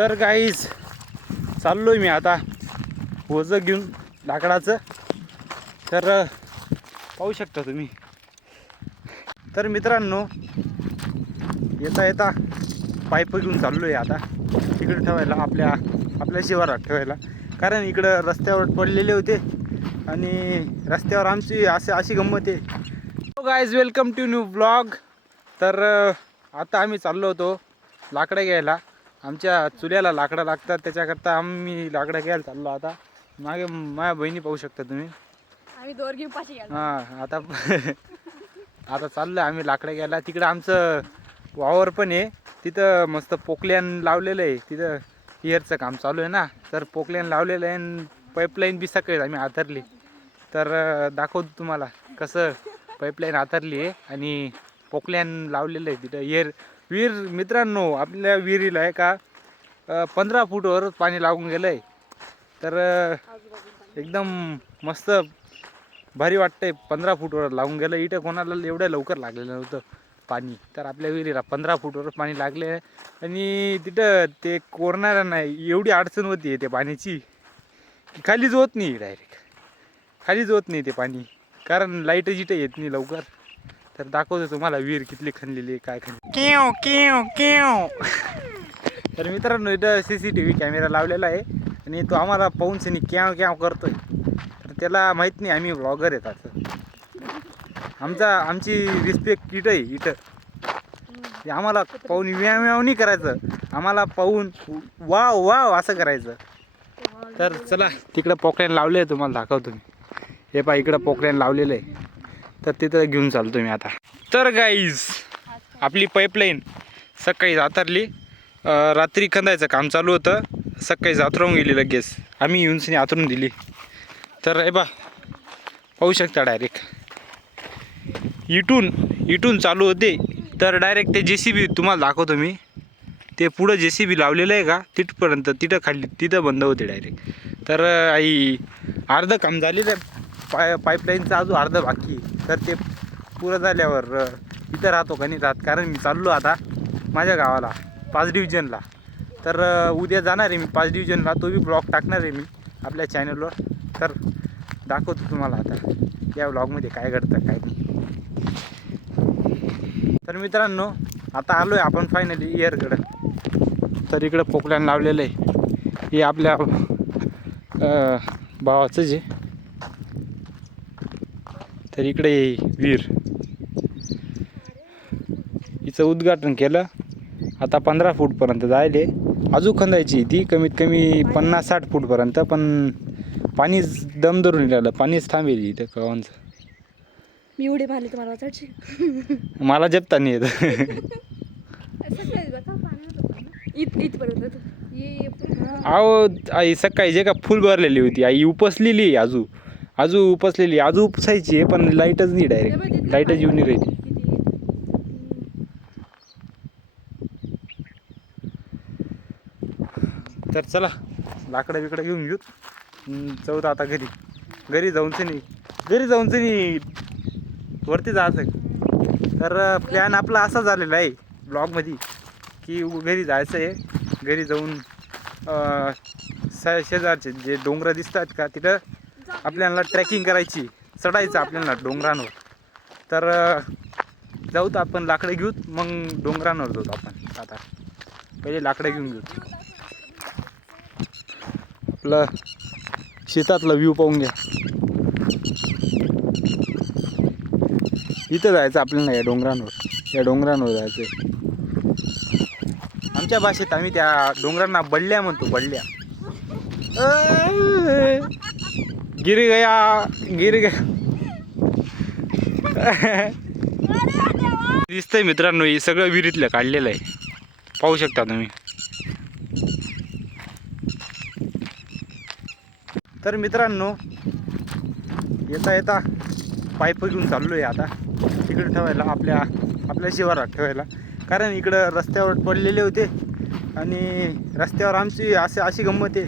तर गाईज चाललोय मी आता ओझं घेऊन लाकडाचं. तर पाहू शकता तुम्ही. तर मित्रांनो येता येता पाईप घेऊन चाललोय आता तिकडे ठेवायला, आपल्या शिवारात ठेवायला. कारण इकडं रस्त्यावर पडलेले होते आणि रस्त्यावर आमची अशी गंमत आहे. Hello guys, welcome to new blog. तर आता आम्ही चाललो होतो लाकडं घ्यायला. आमच्या चुल्याला लाकडं लागतात, त्याच्याकरता आम्ही लाकडं घ्यायला चाललो. आता मागे माझ्या बहिणी पाहू शकता तुम्ही. आम्ही दोर घेऊन पाशी गेलो. हां आता चाललो आम्ही लाकडं घ्यायला. तिकडं आमचं वावर पण आहे, तिथं मस्त पोकल्यान लावलेलं आहे. तिथं इयरचं काम चालू आहे ना, तर पोकल्यान लावलेलं आहे आणि पाईपलाईन बी सकाळी आम्ही आथरली. तर दाखवतो तुम्हाला कसं पाईपलाईन आथरली आहे आणि पोकल्यान लावलेलं आहे तिथं. विहीर मित्रांनो, आपल्या विहिरीला आहे का 15 फूटवर पाणी लागून गेलं आहे. तर एकदम मस्त भारी वाटतंय. 15 फूटवर लागून गेलं. इथं कोणाला एवढं लवकर लागलेलं नव्हतं पाणी, तर आपल्या विहिरीला 15 फूटवर पाणी लागले. आणि तिथं ते कोरणारा नाही, एवढी अडचण होती त्या पाण्याची की खालीच होत नाही, डायरेक्ट खालीच होत नाही ते पाणी, कारण लाईट जिथं येत नाही लवकर. तर दाखवतो तुम्हाला विहीर किती खणलेली आहे, काय खणली. तर मित्रांनो इथं CCTV कॅमेरा लावलेला आहे आणि तो आम्हाला पाहून सनी क्याव करतोय. तर त्याला माहीत नाही आम्ही ब्लॉगर आहेत असं. आमची रिस्पेक्ट इथं आम्हाला पाहून व्याव नाही करायचं, आम्हाला पाहून वाव असं करायचं. तर चला, तिकडं पोकल्यान लावले आहे, तुम्हाला दाखवतो मी. हे पहा, इकडं पोकल्यान लावलेलं आहे, तर तिथं घेऊन चालतो मी आता. तर गाईज आपली पाईपलाईन सकाळी आथरली. रात्री खंदायचं काम चालू होतं, सकाळी आथरून गेली लगेच. आम्ही येऊन आथरून दिली. तर हे पाहू शकता, डायरेक्ट इटून चालू होते. तर डायरेक्ट ते JCB तुम्हाला दाखवतो मी. ते पुढं JCB लावलेलं आहे का तिथपर्यंत, तिथं बंद होते डायरेक्ट. तर अर्धं काम झालेलं आहे पाईपलाईनचं, अजून अर्धं बाकी. तर ते पुरं झाल्यावर इथं राहतो का नाही राहत, कारण मी चाललो आता माझ्या गावाला 5 डिव्हिजनला. तर उद्या जाणार आहे मी 5 डिव्हिजनला, तो बी ब्लॉग टाकणार आहे मी आपल्या चॅनलवर. तर दाखवतो तुम्हाला आता या ब्लॉगमध्ये काय घडतं काय नाही. तर मित्रांनो आता आलो आहे आपण फायनली इयरकडं. तर इकडं पोकल्यान लावलेलं आहे, हे आपल्या भावाचंच आहे. तर इकडे विहीर, हिचं उद्घाटन केलं. आता 15 फूटपर्यंत जायले, अजून खंदायची ती कमीत कमी 50-60 फूटपर्यंत. पण पाणीच दम धरून राहिलं, पाणीच थांबेल इथं कवांचं. मी उडी मारली तुम्हाला वाचायची. मला जपता नाही येत. अहो आई सकाळी जे का फुल भरलेली होती, आई उपसलेली, आजू उपसलेली, आजू उपसायची आहे, पण लाईटच नाही, डायरेक्ट लाईटच येऊन नाही राहिली. तर चला लाकडं बिकडं घेऊन जाऊ आता घरी जाऊनच नाही वरती जायचं. तर प्लॅन आपला असा झालेला आहे ब्लॉगमध्ये की घरी जायचं आहे. घरी जाऊन शेजारचे जे डोंगर दिसतात का, तिथं आपल्याला ट्रॅकिंग करायची, चढायचं आपल्याला डोंगरांवर. तर जाऊ तर आपण लाकडं घेऊ, मग डोंगरांवर जाऊ आपण. आता पहिले लाकडं घेऊन घेऊ. आपलं शेतातला व्ह्यू पाहून घ्या. इथं जायचं आपल्याला, या डोंगरांवर जायचं. आमच्या भाषेत आम्ही त्या डोंगरांना बडल्या म्हणतो, बडल्या. गिर गया दिसतंय मित्रांनो, हे सगळं विहिरीतलं काढलेलं आहे, पाहू शकता तुम्ही. तर मित्रांनो येता पाईप घेऊन चाललो आहे आता तिकडे ठेवायला, आपल्या शिवारात ठेवायला. कारण इकडं रस्त्यावर पडलेले होते आणि रस्त्यावर आमची अशी गंमत आहे,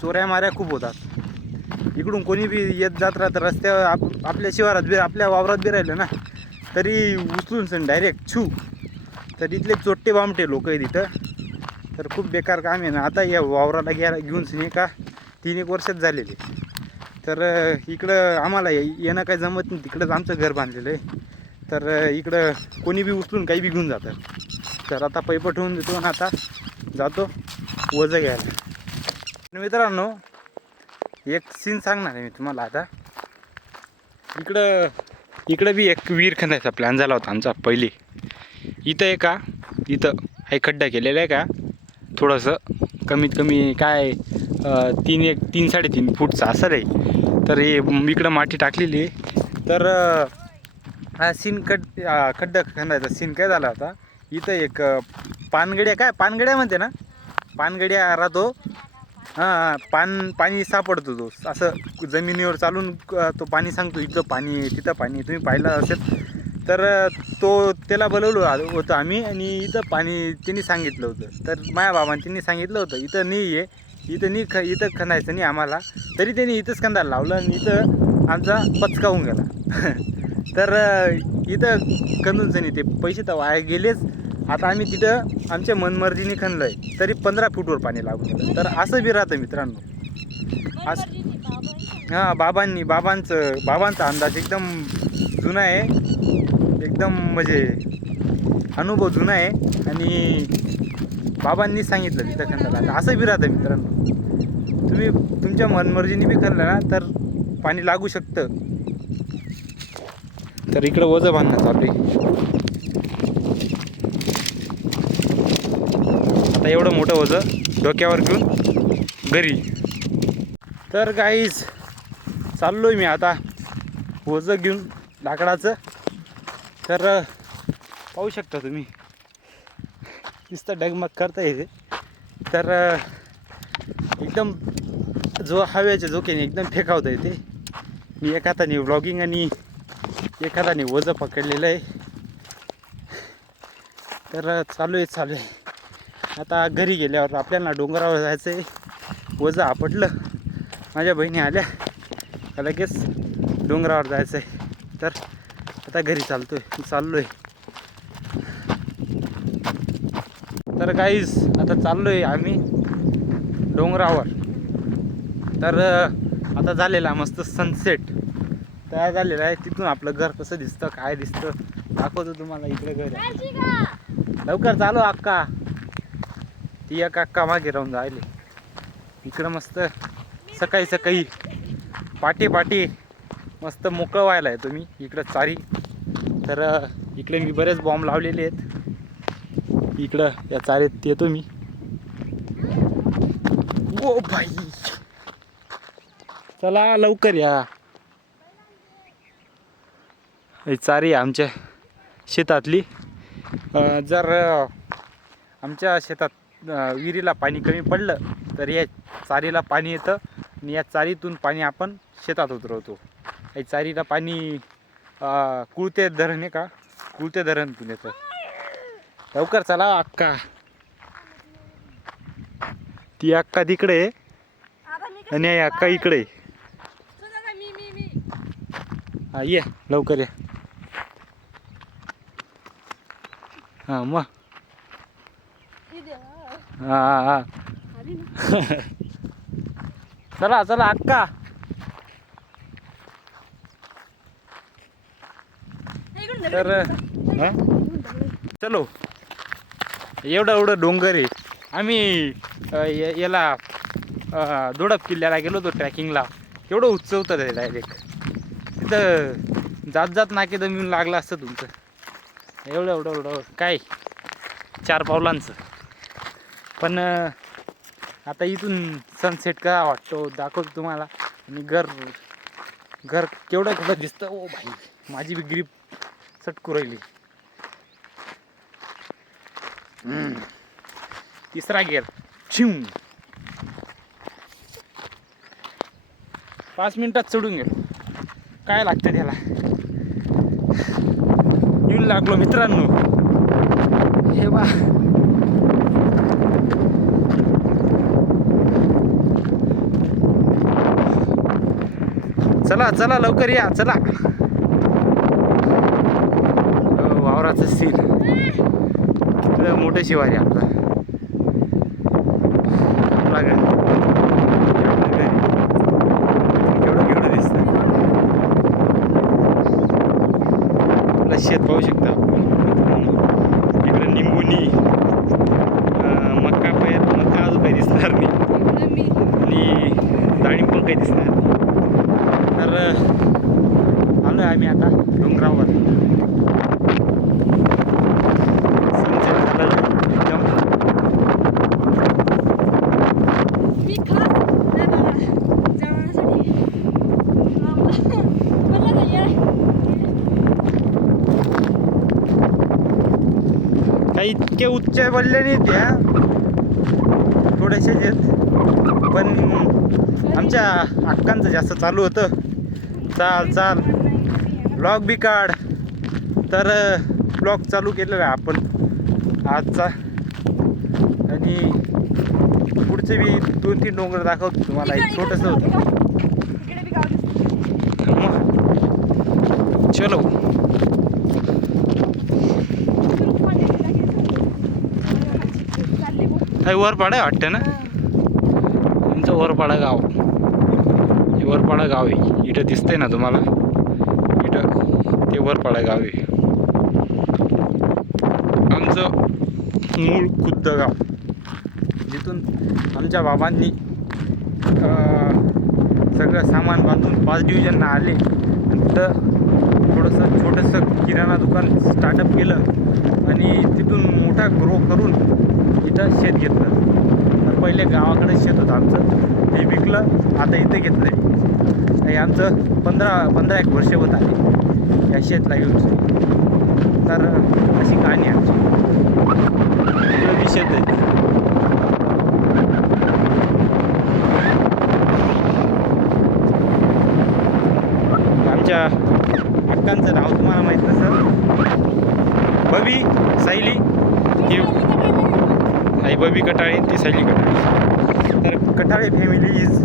चोऱ्या माऱ्या खूप होतात. इकडून कोणी बी येत जात राहतं रस्त्यावर, आपल्या शिवारात बी, आपल्या वावरात बी राहिलं ना, तरी उचलून डायरेक्ट छू. तर इथले चोट्टे बामटे लोक आहेत इथं, तर खूप बेकार काम आहे ना. आता या वावराला घेऊन नाही का 3-1 वर्षच झालेले. तर इकडं आम्हाला येणं काही जमत नाही. तिकडंच आमचं घर बांधलेलं आहे. तर इकडं कोणी बी उचलून काही बी घेऊन जातं. तर आता पैप ठेवून देतो आणि आता जातो वजं घ्यायला. मित्रांनो एक सीन सांगणार आहे मी तुम्हाला आता. इकडं बी एक विहीर खणायचा प्लॅन झाला होता आमचा पहिले. इथं आहे का, इथं हे खड्डा केलेला आहे का, थोडंसं कमीत कमी काय 3-3.5 फूटचं असं आहे. तर हे इकडं माती टाकलेली आहे. तर हा सीन खड्डा खणायचा सीन काय झाला होता. इथं एक पानगड्या म्हणते ना, पानगड्या राहतो. हां पाणी सापडतो तो असं जमिनीवर चालून तो पाणी सांगतो इथं पाणी तिथं पाणी. तुम्ही पाहिलं असेल तर त्याला बोलवलं होतं आम्ही आणि इथं पाणी त्यांनी सांगितलं होतं. तर माझ्या बाबांनी त्यांनी सांगितलं होतं इथं नाही आहे, इथं खणायचं नाही आम्हाला. तरी त्यांनी इथंच खंदायला लावलं आणि इथं आमचा पचका होऊन गेला. तर इथं खंदूनच नाही, ते पैसे तर वाया गेलेच. आता आम्ही तिथं आमच्या मनमर्जीने खणलं आहे तरी 15 फूटवर पाणी लागून गेलं. तर असं बी राहतं मित्रांनो. असं हां बाबांचा अंदाज एकदम जुना आहे, एकदम म्हणजे अनुभव जुना आहे आणि बाबांनी सांगितलं तिथं खणायला. आता असं बी राहतं मित्रांनो. तुम्ही तुमच्या मनमर्जीने बी खणलं ना तर पाणी लागू शकतं. तर इकडं वजं बांधणं चालू आहे. आता एवढं मोठं वजं डोक्यावर घेऊन घरी. तर गाईज चाललो आहे मी आता वजं घेऊन लाकडाचं. तर पाहू शकता तुम्ही नुसतं डगमग करता येते. तर एकदम हव्याच्या झोक्याने एकदम फेकावता येते. मी एका हाताने व्लॉगिंग आणि एका हाताने वजं पकडलेलं आहे. तर चालू आहे. आता घरी गेल्यावर आपल्याला डोंगरावर जायचं आहे. वजं आपटलं, माझ्या बहिणी आल्या का लगेच डोंगरावर जायचं आहे. तर आता घरी चाललो आहे. तर गाईज आता चाललो आहे आम्ही डोंगरावर. तर आता झालेला मस्त सनसेट तयार झालेला आहे. तिथून आपलं घर कसं दिसतं काय दिसतं दाखवतो तुम्हाला. इकडे घर आहे. लवकर चालू अक्का. ती एक अक्का मागे राहून राहिले. इकडं मस्त सकाळी पाटी मस्त मोकळं व्हायला आहे तुम्ही इकडं चारी. तर इकडे मी बरेच बॉम्ब लावलेले आहेत. इकडं या चारीत येतो मी. ओ भाई चला लवकर या. ही चारी आमच्या शेतातली. जर आमच्या शेतात विहिरीला पाणी कमी पडलं तर या चारीला पाणी येतं आणि या चारीतून पाणी आपण शेतात उतरवतो. या चारीला पाणी कुळते धरण आहे का, कुळते धरणतून येतं. लवकर चला अक्का. ती अक्का तिकडे आहे आणि ही अक्का इकडे आहे. हा ये लवकर ये. हां मग हां चला अक्का. तर चलो एवढं डोंगर आहे. आम्ही याला दोडप किल्ल्याला गेलो होतो ट्रॅकिंगला. एवढं उत्सव होतं डायरेक्ट. तिथं जात नाके दम लागलं असतं तुमचं. एवढं काय 4 पावलांचं. पण आता इथून सनसेट का वाटतो दाखवतो तुम्हाला. आणि घर केवढं दिसतं. ओ भाई माझी बी ग्रीप सटकू राहिली. 3रा गिअर छिम 5 मिनिटात चढून गेलो. काय लागतं त्याला. येऊन लागलो मित्रांनो. हे बा चला लवकर या चला. वावराचं सीन किती मोठं शिवारी आपला. शेत पाहू शकता आपण. इकडे निंबोनी मक्का अजून काही दिसणार नाही आणि डाळिंब पण काही दिसणार नाही. तर आलो आहे आम्ही आता डोंगरावर. सनसेट झालं एकदम. मी खास नाही बाबा जेवणासाठी मला काही इतके उच्च बोलले नाही त्या थोड्याशाच आहेत, पण आमच्या अक्कांचं जास्त चालू होतं चाल ब्लॉग बी काढ. तर ब्लॉग चालू केलेला आहे आपण आजचा आणि पुढचे बी 2-3 डोंगर दाखवतो तुम्हाला. एक छोटंसं होतं. चलो काही वरपाडा आहे वाटतं ना तुमचं. वरपाडा गाव हे वरपाडा गाव आहे. इथं दिसतंय ना तुम्हाला, इथं ते वरपाडा गाव आहे आमचं मूळ खुद्द गाव, जिथून आमच्या बाबांनी सगळं सामान बांधून 5 डिव्हिजनला आले आणि तिथं थोडंसं छोटंसं किराणा दुकान स्टार्टअप केलं आणि तिथून मोठा ग्रो करून इथं शेत घेतलं. तर पहिले गावाकडे शेत होतं आमचं, ते विकलं, आता इथं घेतलं आहे. हे आमचं 15-एक वर्ष होत आले या शेतला घेऊन. तर अशी कहाणी आमची. शेत आहे आमच्या अक्कांचं नाव तुम्हाला माहीत नसेल, बबी सायली. ही आई बबी कटाळे, ती सायली कटाळे. तर कटाळे फॅमिली इज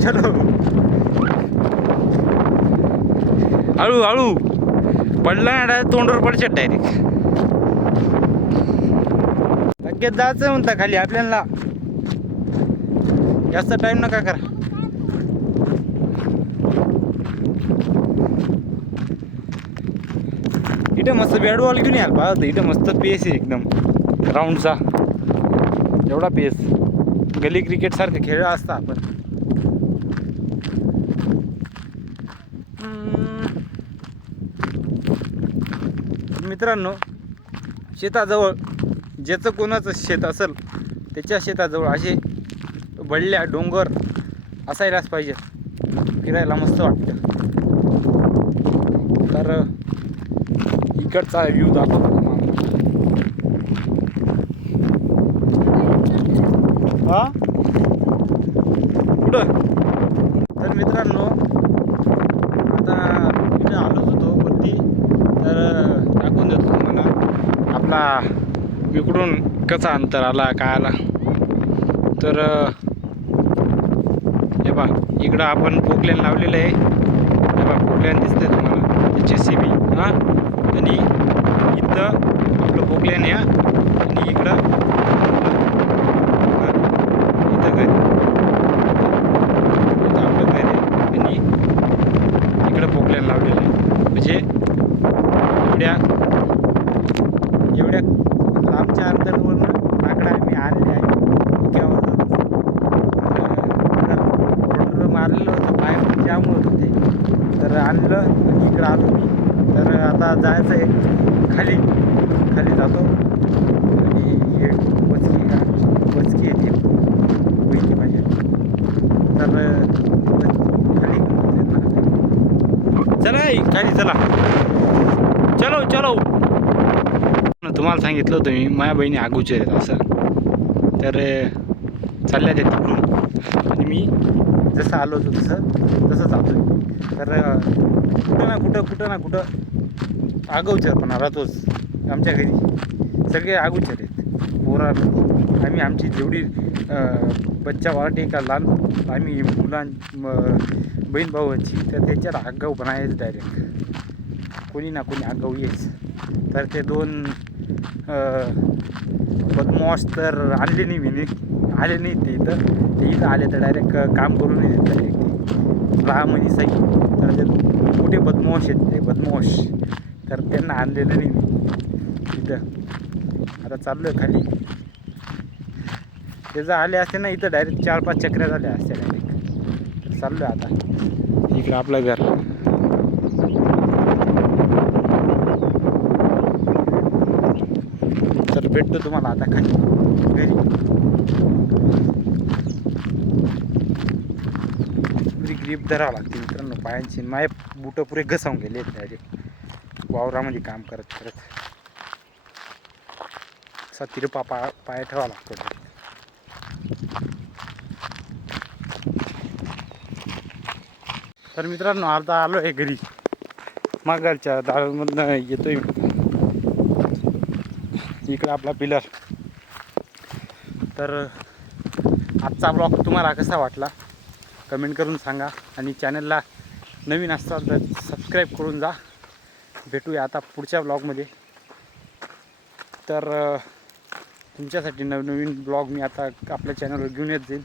चलो हळू पडला ना डायरेक्ट तोंडवर पडशात डायरेक्ट. लगेच जायचं म्हणता खाली आपल्याला, जास्त टाइम नका करा. इथं मस्त बॅट बॉल घेऊन याल पाहत. इथं मस्त पेस आहे एकदम ग्राउंडचा, एवढा पेस. गली क्रिकेट सारखं खेळ असता आपण. मित्रांनो, शेताजवळ ज्याचं कोणाचं शेत असेल त्याच्या शेताजवळ असे बडल्या डोंगर असायलाच पाहिजे, फिरायला मस्त वाटतं. तर इकडचा व्ह्यू दाखवतो तुम्हाला. हा कुठं? तर मित्रांनो, आता इथे आलोच होतो वरती, तर टाकून देतो तुम्हाला आपला इकडून कसा अंतर आला काय आला. तर हे बा इकडं आपण पोकलेन लावलेलं आहे. हे बा पोकलेन दिसतंय तुम्हाला, JCB. हां, आणि इथं आपलं पोकलेन या, आणि इकडं इथं घर, इथं आपलं घर आहे आणि इकडं पोकलेन लावलेलं आहे. म्हणजे एवढ्या लांबच्या अंतरावरनं लाकडं आम्ही आणले आहे. डोक्यावर मारलेलं होतं, बाहेर जाम होत होते, तर आणलं आणि इकडं आलो मी. तर आता जायचं आहे खाली जातो. आणि हे वचकी येते वहिनी माझ्या. तर खाली चला खाली चला, चलो. तुम्हाला सांगितलं होतं मी, माझ्या बहिणी आगूचे आहेत असं. तर चालल्या त्या तिकडून आणि मी जसं आलो होतो तसं जातो आहे. तर कुठं ना कुठं आगाऊच्या पण राहतोच. आमच्या घरी सगळे आगूचे आहेत पोरा. आम्ही आमची जेवढी बच्चा वाटे का लहान आम्ही बहीण भावाची, तर त्याच्यात आगाऊ बनायचं डायरेक्ट. कोणी ना कोणी आगाऊ येईच. तर ते 2 बदमाश तर आले नाही ते इथं आले तर डायरेक्ट काम करून येतात डायरेक्ट. रामणी साई, तर ते मोठे बदमाश आहेत ते बदमाश, तर त्यांना आणलेलं नाही मी इथं. आता चाललो आहे खाली. ते जर आले असते ना इथं डायरेक्ट 4-5 चक्र्या झाल्या असत्या डायरेक्ट. तर चाललो आहे आता इकडं आपलं घर. तर भेटतो तुम्हाला आता खाली घरी. पुरी ग्रीप धरावं लागते मित्रांनो पायांची. माझे बुटं पुरे घसावून गेले डायरेक्ट वावरामध्ये काम करत करत. असा तिरपा पाय ठेवावा लागतो. तर मित्रांनो आता आलो आहे घरी. मागच्या दारामधनं येतोय इकडं आपला पिलर. तर आजचा ब्लॉग तुम्हाला कसा वाटला कमेंट करून सांगा, आणि चॅनलला नवीन असाल तर सबस्क्राईब करून जा. भेटूया आता पुढच्या ब्लॉगमध्ये. तर तुमच्यासाठी नवनवीन ब्लॉग मी आता आपल्या चॅनलवर घेऊन येत जाईल.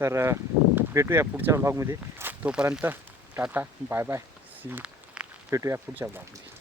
तर भेटूया पुढच्या ब्लॉगमध्ये. तोपर्यंत टाटा बाय बाय सी. भेटूया पुढच्या ब्लॉगमध्ये.